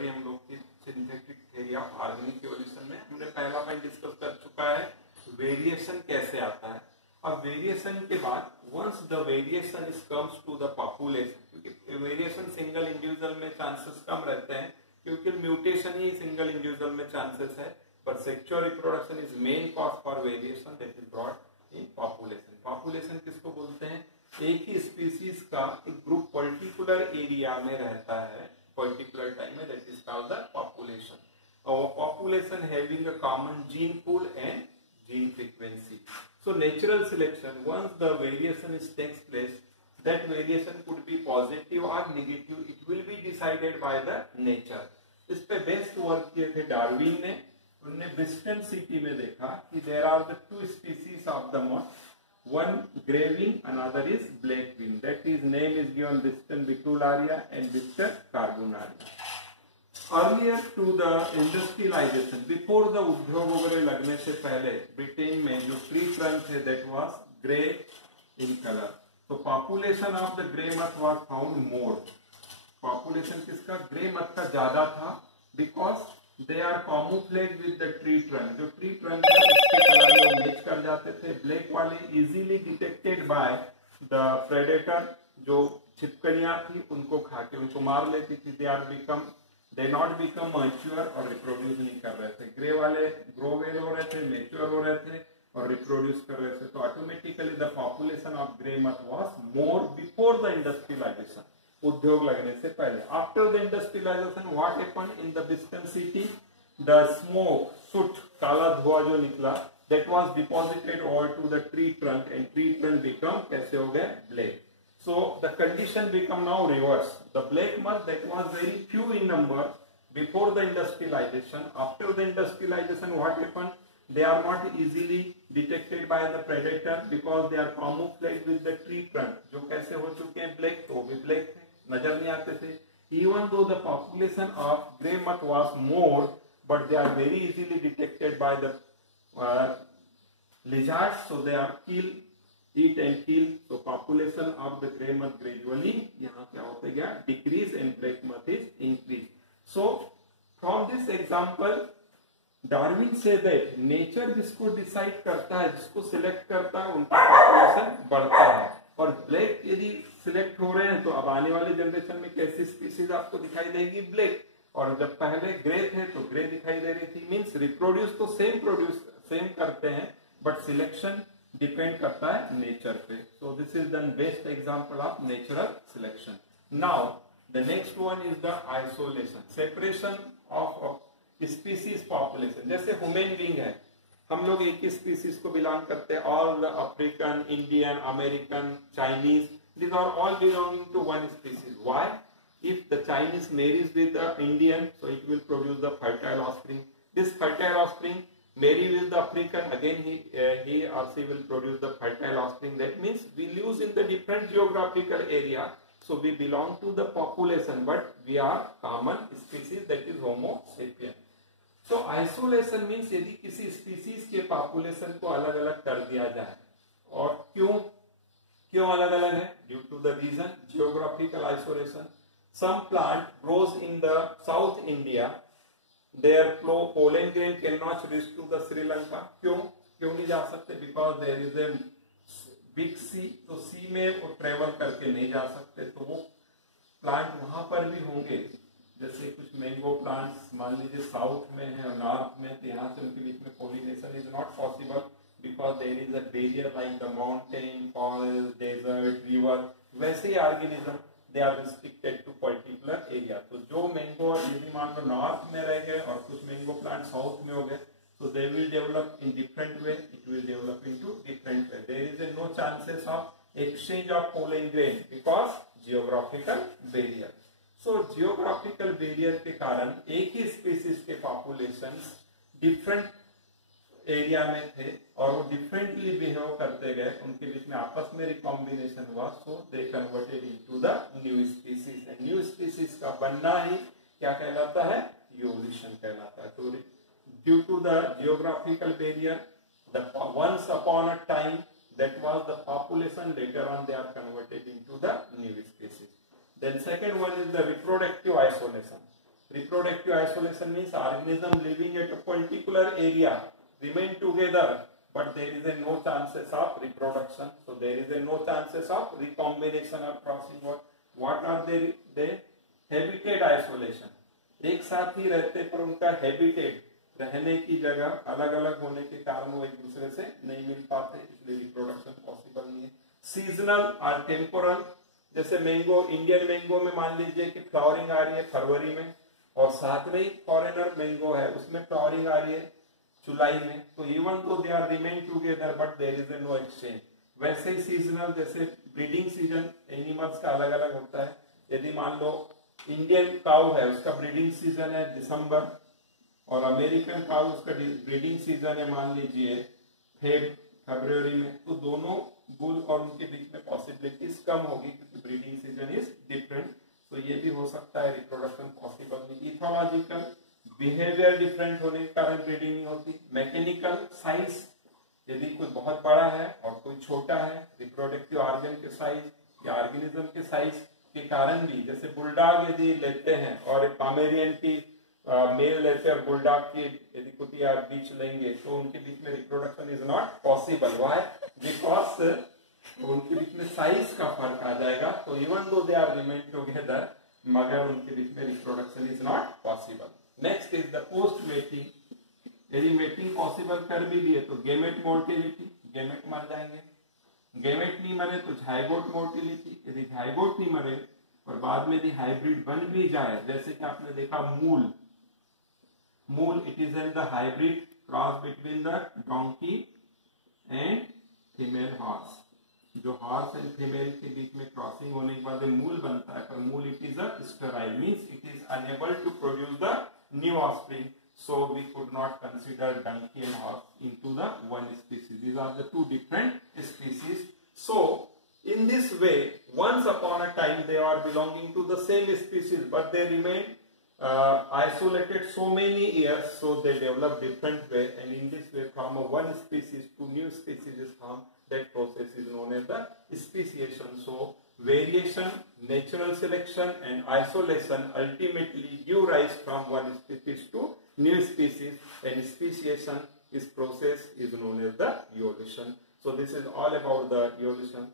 रही है हम लोग की synthetic theory of organic evolution में। हमने पहला पॉइंट डिस्कस कर चुका है, वेरिएशन कैसे आता है। अब वेरिएशन के बाद once the variation is comes to the population, क्योंकि वेरिएशन सिंगल इंडिविजुअल में चांसेस कम रहते हैं क्योंकि म्यूटेशन ही सिंगल इंडिविजुअल में चांसेस है, but sexual reproduction is main cause for variation that is brought in population. Population किसको बोलते हैं? एक ही स्पीसीज का एक ग्रुप पर्टिकुलर एरिया में रहता है पर्टिकुलर टाइम में, that is called the population. और population having a common gene pool and gene frequency. So natural selection, once the variation is takes place, that variation could be positive or negative, it will be decided by the nature. इस पे best work किए थे Darwin ने। उन्होंने ब्रिस्टन city में देखा कि there are the two species of the moth, one grey wing, another is black wing. That is name is given Briston biculariae and Briston carbonariae. Earlier to the industrialization, before the उद्योग वगैरह लगने से पहले Britain में जो tree trunk थे that was grey in color. तो population of the grey moth was found more. Population किसका? grey moth का ज्यादा था because they are camouflaged with the tree trunk. जो tree trunk है उसके कलर वो मैच कर जाते थे। black वाले easily detected by the predator, जो छिपकलियां थी उनको खा के उनको मार लेती थी। they not become mature और रिप्रोड्यूस नहीं कर रहे थे। ग्रे वाले ग्रो वेल हो रहे थे, मेच्योर हो रहे थे और रिप्रोड्यूस कर रहे थे। तो automatically the population of grey moth was more before the industrialization, उद्योग लगने से पहले। After the industrialization what happened in the Briston city, the smoke soot, काला धुआं जो निकला, that was deposited all to the tree trunk and tree trunk become कैसे हो गए? Black. So the condition become now reverse. The black moth that was very few in number before the industrialization. After the industrialization, what happened? They are not easily detected by the predator because they are camouflaged with the tree trunk. जो कैसे हो चुके हैं? black, तो भी black थे, नजर नहीं आते थे। Even though the population of grey moth was more, but they are very easily detected by the lizards, so they are killed. Eat and kill. So population of the grey moth gradually यहाँ क्या होते गया? Decrease and black moth is increase. So from this example, Darwin said that nature जिसको decide करता है, जिसको select करता है, उनका population बढ़ता है। और black यदि select हो रहे हैं तो अब आने वाले generation में कैसी species आपको दिखाई देगी? black। और जब पहले grey थे तो grey दिखाई दे रही थी। Means reproduce तो same करते हैं, but selection डिपेंड करता है नेचर पे। So this is the best example of natural selection. Now the next one is the isolation, separation of species population. जैसे ह्यूमन बीइंग है, हम लोग एक ही स्पीसीज को बिलोंग करते हैं, all the African, Indian, American, Chinese, these are all belonging to one species. Why? If the Chinese marries with the Indian, so it will produce the fertile offspring. This fertile offspring marry with the African, again he or she will produce the fertile offspring. That means we live in the different geographical area, so we belong to the population, but we are common species, that is Homo sapien. So isolation means यदि किसी species के population को अलग अलग कर दिया जाए, और क्यों अलग अलग है? Due to the reason geographical isolation. Some plant grows in the South India, their pollen grain cannot reach to the Sri Lanka. क्यों नहीं जा सकते? Because there is a big sea, तो sea में वो ट्रेवल करके नहीं जा सकते, तो वो प्लांट वहां पर भी होंगे। जैसे कुछ मैंगो प्लांट्स मान लीजिए साउथ में है और नॉर्थ में, तो यहाँ से उनके बीच में pollination is not possible because there is a barrier like the mountain, forest, desert, river. वैसे ही organism they are restricted to particular area. तो जो मैंगो यदि मान लो नॉर्थ में रह गए और कुछ मैंगो प्लांट साउथ में हो गए, so they will develop in different way, it will develop into different way. There is no chances of exchange of pollen grain because geographical barrier. So geographical barrier के कारण एक ही species के populations different area में थे और वो differently behave करते गए, उनके बीच में आपस में रिकॉम्बिनेशन हुआ, so they converted into the new species. And new species का बनना ही क्या कहलाता है? इवोल्यूशन कहलाता है। तो due to the geographical barrier, the once upon a time that was the population, later on they are converted into the new species. Then second one is the reproductive isolation. Reproductive isolation means organism living at a particular area remain together, but there is a no chances of reproduction. So there is a no chances of recombination or crossing over. What are they? Habitat isolation. एक साथ ही रहते पर उनका habitat, रहने की जगह अलग अलग होने के कारण वो एक दूसरे से नहीं मिल पाते, इसलिए रिप्रोडक्शन पॉसिबल नहीं है. सीजनल और टेम्पोरल, जैसे मैंगो, इंडियन मैंगो में मान लीजिए कि फ्लावरिंग आ रही है फरवरी में, और साथ में ही फॉरेनर मैंगो है उसमें फ्लावरिंग आ रही है जुलाई में. तो even though they are remain together but there is no exchange. वैसे ही सीजनल, जैसे ब्रीडिंग सीजन एनिमल्स का अलग अलग होता है. यदि मान लो इंडियन काउ है, उसका ब्रीडिंग सीजन है दिसंबर, और अमेरिकन काउ उसका ब्रीडिंग सीजन है मान लीजिए फरवरी में, तो दोनों बुल और उनके बीच में पॉसिबिलिटीज कम होगी क्योंकि ब्रीडिंग सीजन इज डिफरेंट. तो ये भी हो सकता है रिप्रोडक्शन पॉसिबल नहीं. इथोलॉजिकल, बिहेवियर डिफरेंट होने के कारण ब्रीडिंग नहीं होती. मैकेनिकल, साइज, यदि कोई बहुत बड़ा है और कोई छोटा है, रिप्रोडक्टिव ऑर्गन के साइज या ऑर्गेनिज्म के साइज के कारण भी, जैसे बुलडॉग यदि लेते हैं और एक पामेरियन की मेल लेते हैं और बुलडॉग की यदि कुतिया बीच लेंगे, तो उनके बीच में reproduction is not possible. Why? Because उनके बीच में साइज का फर्क आ जाएगा. तो even though they are remain together, मगर उनके बीच में reproduction is not possible. Next is the post mating. यदि मेटिंग पॉसिबल कर भी दिए तो गेमेट मोर्टिलिटी, गेमेट मर जाएंगे. गेमेट नहीं मरे तो झाइगोट मोर्टिलिटी. यदि झाइगोट नहीं मरे और बाद में यदि हाइब्रिड बन भी जाए, जैसे कि आपने देखा मूल, it is an the hybrid cross between the donkey and female horse. जो हॉर्स एंड फीमेल के बीच में क्रॉसिंग होने के बाद मूल बनता है, पर mule it is a sterile, means it is unable to produce the new offspring. So we could not consider donkey and horse into the one species. These are the two different species. So in this way, once upon a time they are belonging to the same species, but they remain isolated so many years, so they develop different way, and in this way from a one species to new species is formed. That process is known as the speciation. So variation, natural selection and isolation ultimately give rise from one species to new species, and speciation is process is known as the evolution. So this is all about the evolution.